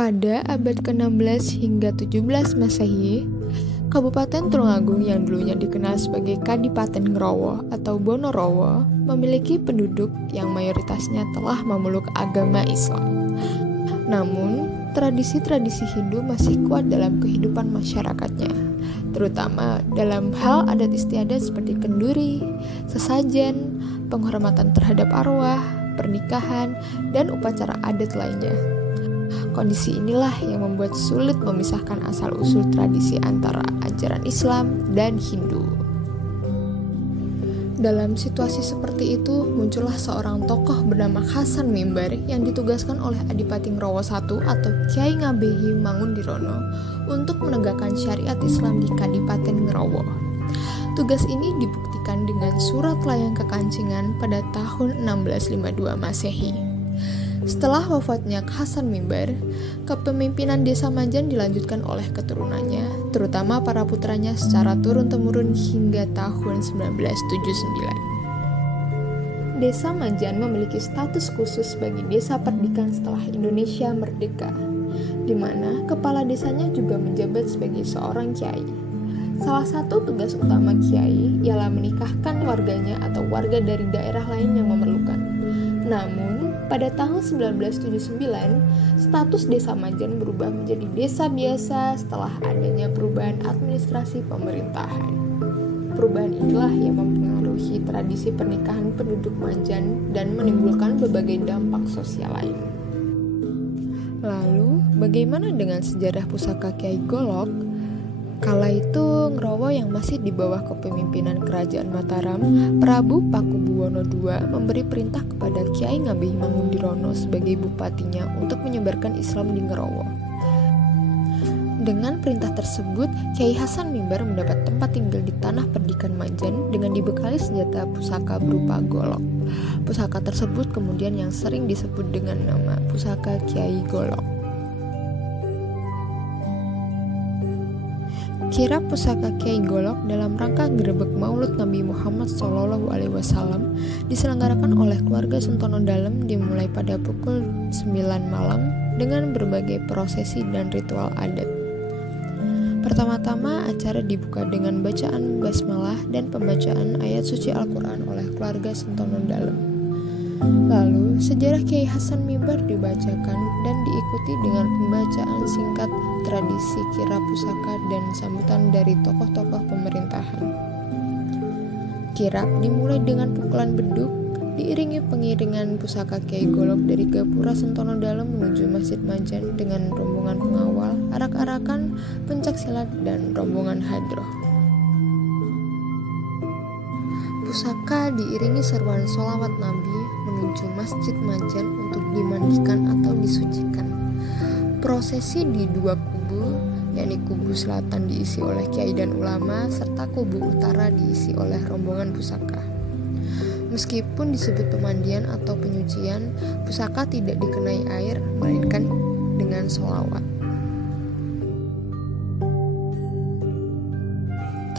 Pada abad ke-16 hingga 17 Masehi, Kabupaten Tulungagung yang dulunya dikenal sebagai Kadipaten Ngrowo atau Bonorowo memiliki penduduk yang mayoritasnya telah memeluk agama Islam. Namun, tradisi-tradisi Hindu masih kuat dalam kehidupan masyarakatnya, terutama dalam hal adat istiadat seperti kenduri, sesajen, penghormatan terhadap arwah, pernikahan, dan upacara adat lainnya. Kondisi inilah yang membuat sulit memisahkan asal-usul tradisi antara ajaran Islam dan Hindu. Dalam situasi seperti itu, muncullah seorang tokoh bernama Hasan Mimbar yang ditugaskan oleh Adipati Ngrowo I atau Kyai Ngabehi Mangundirono untuk menegakkan syariat Islam di Kadipaten Ngrowo. Tugas ini dibuktikan dengan surat layang kekancingan pada tahun 1652 Masehi. Setelah wafatnya Hasan Mimbar, kepemimpinan Desa Majan dilanjutkan oleh keturunannya, terutama para putranya secara turun-temurun hingga tahun 1979. Desa Majan memiliki status khusus sebagai desa perdikan setelah Indonesia merdeka, di mana kepala desanya juga menjabat sebagai seorang kiai. Salah satu tugas utama kiai ialah menikahkan warganya atau warga dari daerah lain yang memerlukan. Namun, pada tahun 1979, status Desa Majan berubah menjadi desa biasa setelah adanya perubahan administrasi pemerintahan. Perubahan inilah yang mempengaruhi tradisi pernikahan penduduk Majan dan menimbulkan berbagai dampak sosial lain. Lalu, bagaimana dengan sejarah pusaka Kyai Golok? Kala itu, Ngrowo yang masih di bawah kepemimpinan Kerajaan Mataram, Prabu Pakubuwono II memberi perintah kepada Kyai Ngabehi Mangundirono sebagai bupatinya untuk menyebarkan Islam di Ngrowo. Dengan perintah tersebut, Kyai Hasan Mimbar mendapat tempat tinggal di tanah perdikan Majan dengan dibekali senjata pusaka berupa golok. Pusaka tersebut kemudian yang sering disebut dengan nama pusaka Kyai Golok. Kirap pusaka Kyai Golok dalam rangka Grebek Maulud Nabi Muhammad SAW diselenggarakan oleh keluarga Sentono Dalem dimulai pada pukul 9 malam dengan berbagai prosesi dan ritual adat. Pertama-tama acara dibuka dengan bacaan basmalah dan pembacaan ayat suci Al-Quran oleh keluarga Sentono Dalem. Lalu, sejarah Kyai Hasan Mimbar dibacakan dan diikuti dengan pembacaan singkat tradisi kirap pusaka dan sambutan dari tokoh-tokoh pemerintahan. Kirap dimulai dengan pukulan beduk, diiringi pengiringan pusaka Kyai Golok dari Gapura Sentono Dalem menuju Masjid Majan dengan rombongan pengawal, arak-arakan, pencak silat, dan rombongan hadroh. Pusaka diiringi seruan sholawat Nabi menuju Masjid Majan untuk dimandikan atau disucikan. Prosesi di dua kubu, yakni kubu selatan diisi oleh kiai dan ulama, serta kubu utara diisi oleh rombongan pusaka. Meskipun disebut pemandian atau penyucian, pusaka tidak dikenai air, melainkan dengan sholawat.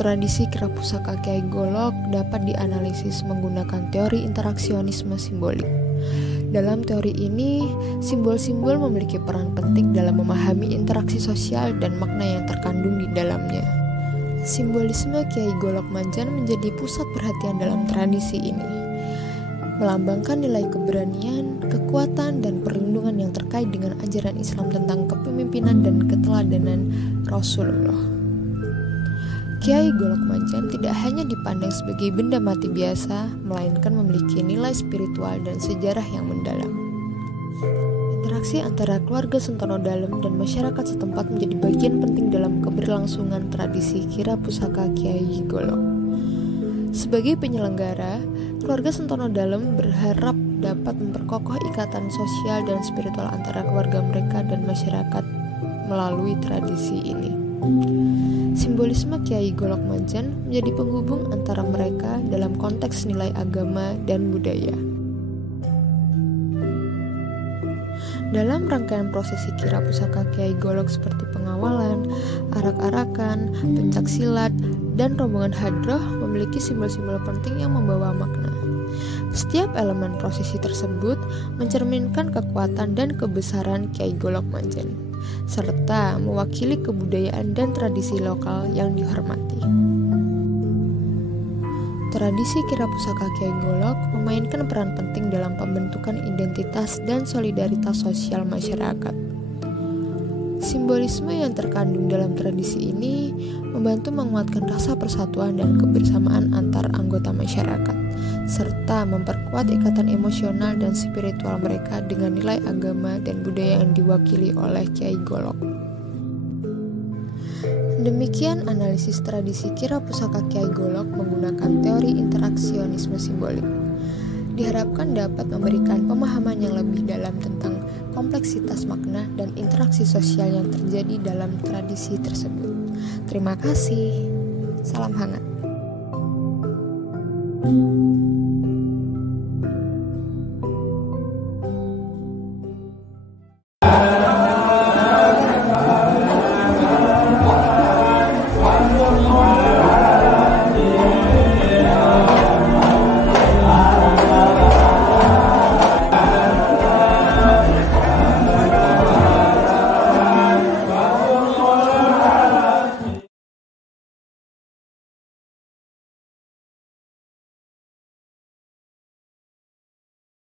Tradisi kirap pusaka Kyai Golok dapat dianalisis menggunakan teori interaksionisme simbolik. Dalam teori ini, simbol-simbol memiliki peran penting dalam memahami interaksi sosial dan makna yang terkandung di dalamnya. Simbolisme Kyai Golok Majan menjadi pusat perhatian dalam tradisi ini, melambangkan nilai keberanian, kekuatan, dan perlindungan yang terkait dengan ajaran Islam tentang kepemimpinan dan keteladanan Rasulullah. Kyai Golok Majan tidak hanya dipandang sebagai benda mati biasa, melainkan memiliki nilai spiritual dan sejarah yang mendalam. Interaksi antara keluarga Sentono Dalem dan masyarakat setempat menjadi bagian penting dalam keberlangsungan tradisi kirap pusaka Kyai Golok. Sebagai penyelenggara, keluarga Sentono Dalem berharap dapat memperkokoh ikatan sosial dan spiritual antara keluarga mereka dan masyarakat melalui tradisi ini. Simbolisme Kyai Golok Majan menjadi penghubung antara mereka dalam konteks nilai agama dan budaya. Dalam rangkaian prosesi kirap pusaka Kyai Golok seperti pengawalan, arak-arakan, pencak silat, dan rombongan hadroh memiliki simbol-simbol penting yang membawa makna. Setiap elemen prosesi tersebut mencerminkan kekuatan dan kebesaran Kyai Golok Majan. serta mewakili kebudayaan dan tradisi lokal yang dihormati. Tradisi kira pusaka Kiai Golok memainkan peran penting dalam pembentukan identitas dan solidaritas sosial masyarakat. Simbolisme yang terkandung dalam tradisi ini membantu menguatkan rasa persatuan dan kebersamaan antar anggota masyarakat, serta memperkuat ikatan emosional dan spiritual mereka dengan nilai agama dan budaya yang diwakili oleh Kiai Golok. Demikian analisis tradisi kira pusaka Kiai Golok menggunakan teori interaksionisme simbolik. Diharapkan dapat memberikan pemahaman yang lebih dalam tentang kompleksitas makna dan interaksi sosial yang terjadi dalam tradisi tersebut. Terima kasih. Salam hangat.